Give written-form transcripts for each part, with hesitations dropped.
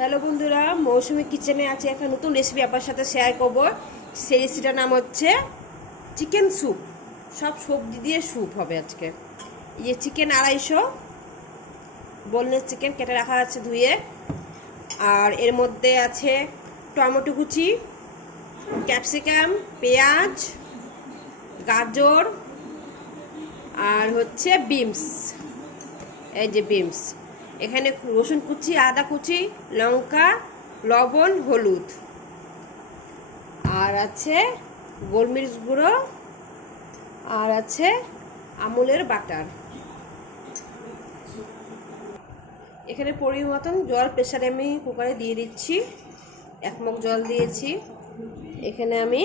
Hello বন্ধুরা, মৌসুমী কিচেনে আছে একটা নতুন রেসিপি আপনার সাথে শেয়ার করব। সেই রেসিপিটার নাম হচ্ছে চিকেন স্যুপ। সব সবজি দিয়ে স্যুপ হবে আজকে। এই চিকেন 250, বোনলেস চিকেন কেটে রাখা আছে ধুয়ে। আর এর মধ্যে আছে টমেটো কুচি, ক্যাপসিকাম, পেঁয়াজ, গাজর আর হচ্ছে বিনস। এই যে বিনস, এখানে রসুন কুচি, আদা কুচি, লঙ্কা, লবণ, হলুদ, আর আছে গোলমরিচ গুঁড়ো, আর আছে আমুলের বাটার। এখানে পরিমাণ মতন জল প্রেসারে আমি কুকারে দিয়ে দিচ্ছি। 1 মগ জল দিয়েছি। এখানে আমি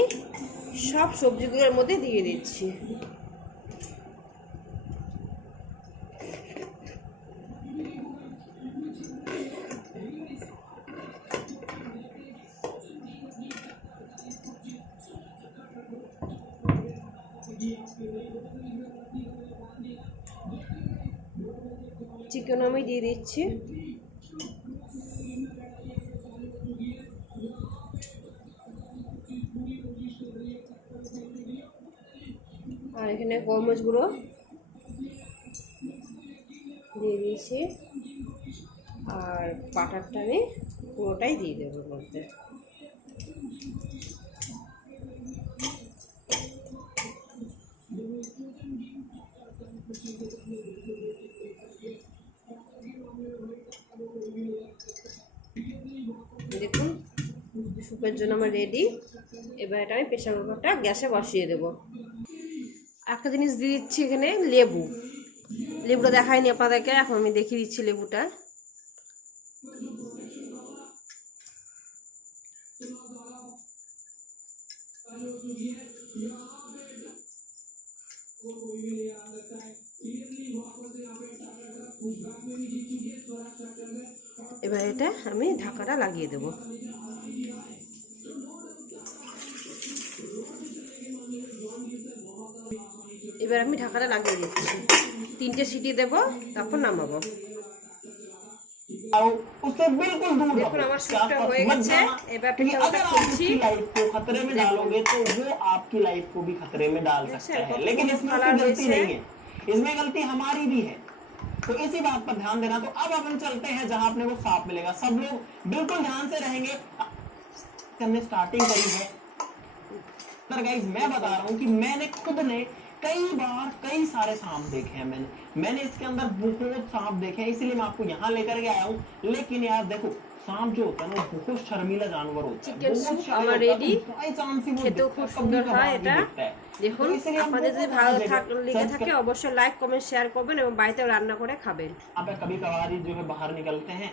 সব সবজিগুলোর মধ্যে দিয়ে দিচ্ছি। চিকেন আমি দিয়ে দিচ্ছি। আর এখানে গোলমরিচ গুঁড়ো দিয়ে দিয়েছি। আর বাটারটা আমি পুরোটাই দিয়ে দেবো বলতে। দেখুন, স্যুপের জন্য আমার রেডি। এবার এটা আমি প্রেসার কুকারটা গ্যাসে বসিয়ে দেবো। একটা জিনিস দিয়ে দিচ্ছি এখানে, লেবুটা দেখায়নি আপনাদেরকে, এখন আমি দেখিয়ে দিচ্ছি লেবুটা। এবার এটা আমি ঢাকাটা লাগিয়ে দেব। এবার আমি ঢাকাটা লাগিয়ে দিচ্ছি। 3টে সিটি দেব, তারপর নামাবো। उससे बिल्कुल दूर দেখুন আমার স্যুপটা হয়ে গেছে। এবার প্রেসারটা খুলছি। लाइफ को खतरे में डालोगे तो वो आपकी लाइफ को भी खतरे में डाल सकता है, लेकिन इसमें कोई गलती नहीं है, इसमें गलती हमारी भी है। तो इसी बात पर ध्यान देना। तो अब अपन चलते हैं जहां अपने को साफ मिलेगा। सब लोग बिल्कुल ध्यान से रहेंगे। हमने स्टार्टिंग करी है। पर गाइस मैं बता रहा हूं कि मैंने खुद ने कई बार कई सारे सांप देखे हैं। मैंने इसके अंदर बहुत सांप देखे हैं, इसीलिए मैं आपको यहाँ लेकर के आया हूँ। लेकिन यार देखो, सांप जो होता है ना वो बहुत शर्मीला जानवर होता है। চিকেন স্যুপ আমার রেডি। খেতেও খুব সুন্দর হয় এটা। দেখুন, আপনাদের যদি ভালো লেগে থাকে অবশ্যই লাইক, কমেন্ট, শেয়ার করবেন এবং বাড়িতেও রান্না করে খাবেন। आप कभी कभार जो है बाहर निकलते हैं